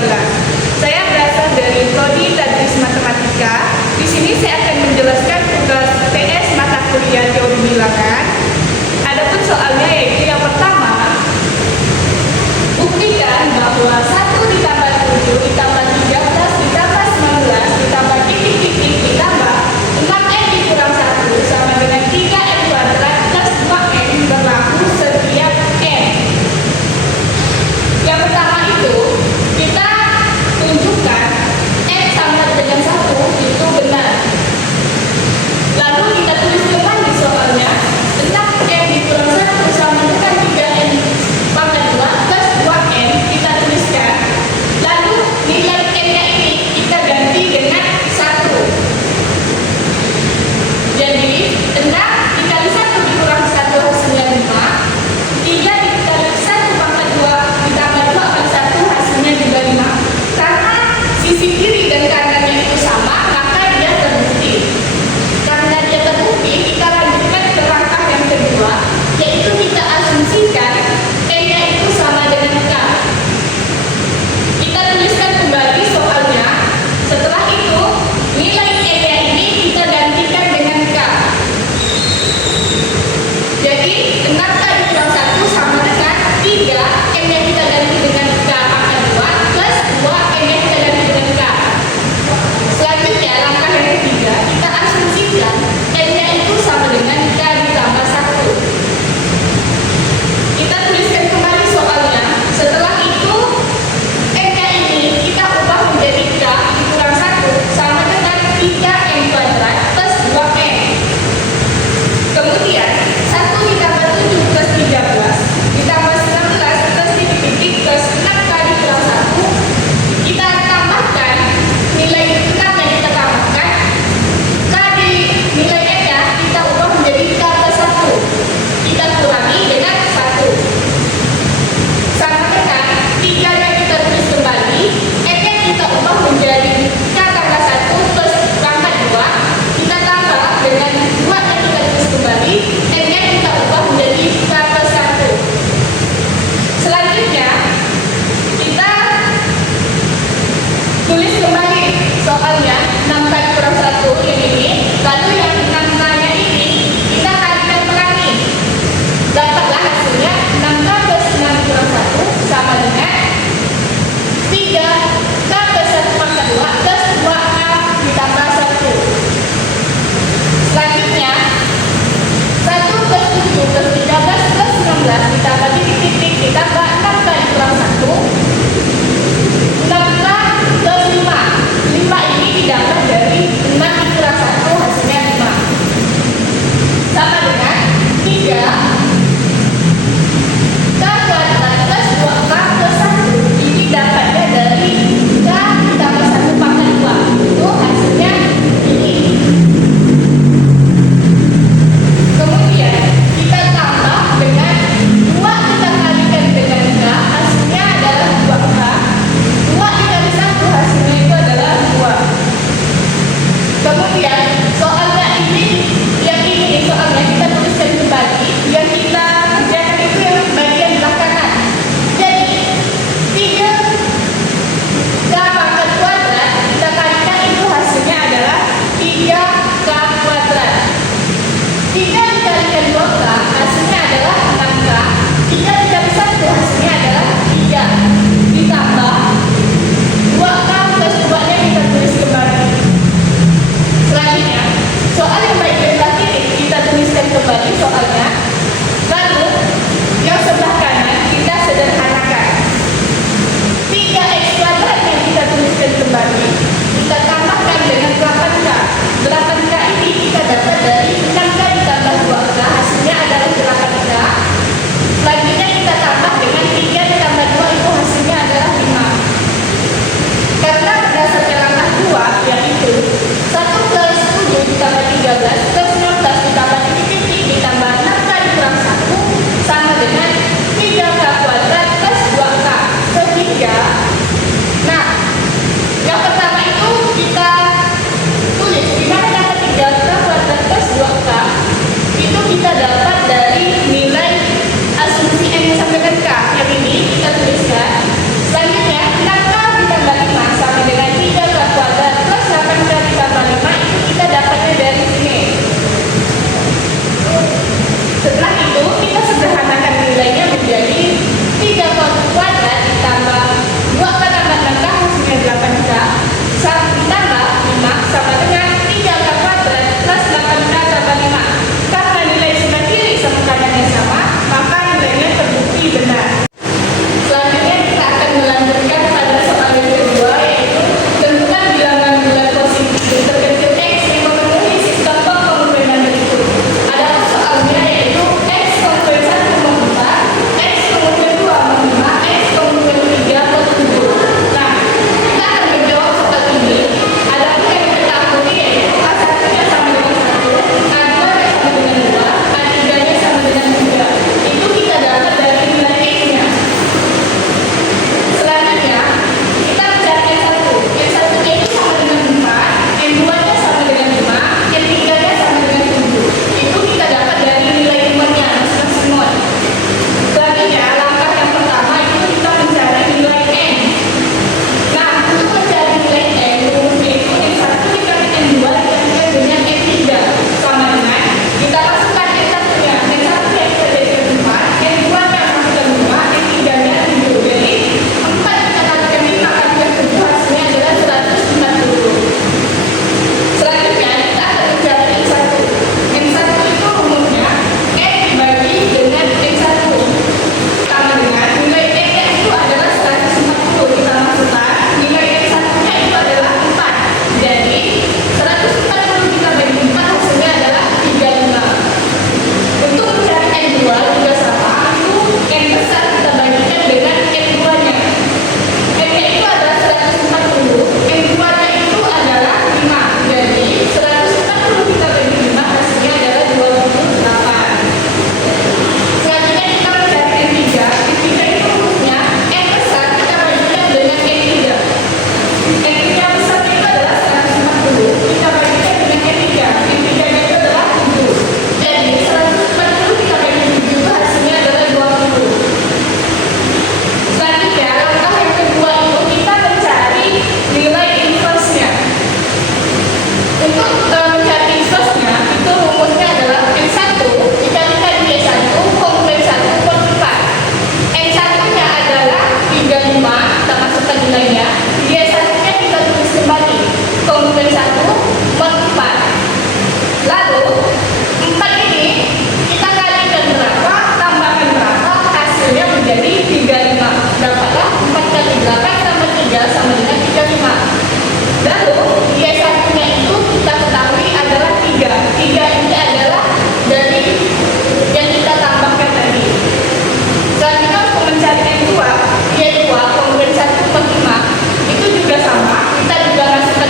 13. Saya berasal dari Prodi Tadris Matematika. Di sini saya akan menjelaskan tugas TS mata kuliah teori bilangan. Adapun soalnya yaitu yang pertama, buktikan bahwa 1 ditambah 7 ditambah 13 ditambah 19 ditambah titik-titik ditambah 6n dikurang 1 sama dengan 3n kuadrat plus 2n berlaku setiap n. Yang pertama itu, kita tunjukkan n sama dengan 1 itu benar. Lalu kita tulis kembali soalnya, 6n dikurang 1 sama dengan 3n pangkat 2 plus 2n kita tuliskan. Lalu nilai n-nya ini kita ganti dengan 1. Jadi 6 dikali 1 dikurang 1 hasilnya 5. 3 dikali 1 pangkat 2 ditambah 2 kali 1 hasilnya juga 5. Karena sisi kiri dan kanannya itu sama, maka dia terbukti. Karena dia terbukti, kita lanjutkan ke langkah yang kedua, yaitu kita asumsikan n-nya itu sama dengan k. Kita tuliskan kembali soalnya. Setelah itu, nilai n-nya ini kita gantikan dengan k. Jadi 6k dikurang 1 sama dengan 3, n-nya kita ganti dengan k pangkat 2 plus 2, n-nya kita ganti dengan k. Selanjutnya langkah yang ketiga, kita asumsikan n-nya itu sama dengan k ditambah 1. Kita tuliskan kembali soalnya. Setelah itu n-nya ini kita ubah menjadi k dikurang 1 sama dengan 3n kuadrat plus 2n. Kemudian 1 ditambah 7 plus 13 ditambah 19 plus titik-titik plus 6k dikurang 1. Kita tambahkan nilai 6 yang kita tambahkan. K di nilai n-nya kita ubah menjadi k plus 1. Kita kurangi dengan 1. Sama dengan 3 yang kita tulis kembali, n-nya kita ubah menjadi k tambah 1 plus pangkat 2. Kita tambah dengan 2 yang kita tulis kembali, n-nya kita ubah menjadi k plus 1. Selanjutnya, kita tulis kembali soalnya 6k kurang 1 yang ini. Lalu yang 6k-nya ini kita kalikan pelangi. Dapatlah hasilnya 6k plus 6 kurang 1 sama dengan 3k plus 1 pangkat 2 plus 2k ditambah 1. Selanjutnya 1 plus 7 plus 13 plus 19 ditambah titik-titik ditambah 6k dikurang 1. 6k plus 5. 5 ini didapat dari 6 dikurang 1 hasilnya 5. Sama dengan 3 k kuadrat plus 2k plus 1. Ini dapatnya dari k ditambah 1 pangkat 2. Itu hasilnya ini. Kemudian kita tambah dengan 2 kita kalikan dengan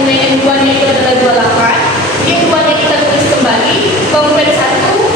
nilai N2-nya itu adalah 28, N2-nya kita tulis kembali, compare 1,